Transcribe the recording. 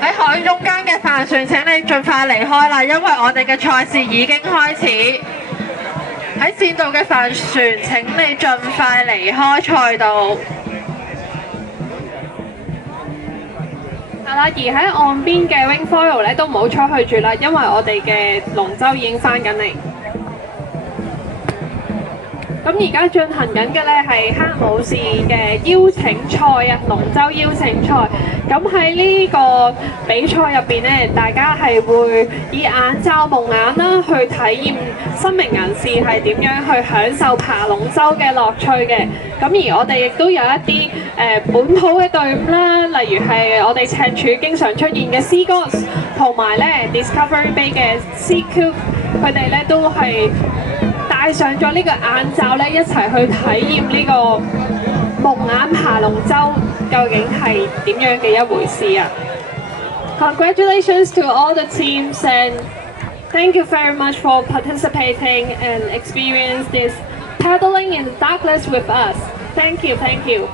喺海中間嘅帆船，請你盡快離開啦，因為我哋嘅賽事已經開始。喺線道嘅帆船，請你盡快離開賽道。係啦，而喺岸邊嘅 wing foil 咧都唔好出去住啦，因為我哋嘅龍舟已經翻緊嚟。咁而家進行緊嘅咧係黑武士嘅邀請賽啊，龍舟邀請賽。咁喺呢個比賽入邊咧，大家係會以眼罩蒙眼啦，去體驗新明人士係點樣去享受爬龍舟嘅樂趣嘅。咁而我哋亦都有一啲本土嘅隊伍啦，例如係我哋赤柱經常出現嘅 Sea Gods， 同埋咧 Discovery Bay 嘅 Sea Cube， 佢哋咧都係戴上咗呢個眼罩咧，一齊去體驗呢個蒙眼爬龍舟究竟係點樣嘅一回事啊 ！Congratulations to all the teams and thank you very much for participating and experience this paddling in the darkness with us. Thank you, thank you.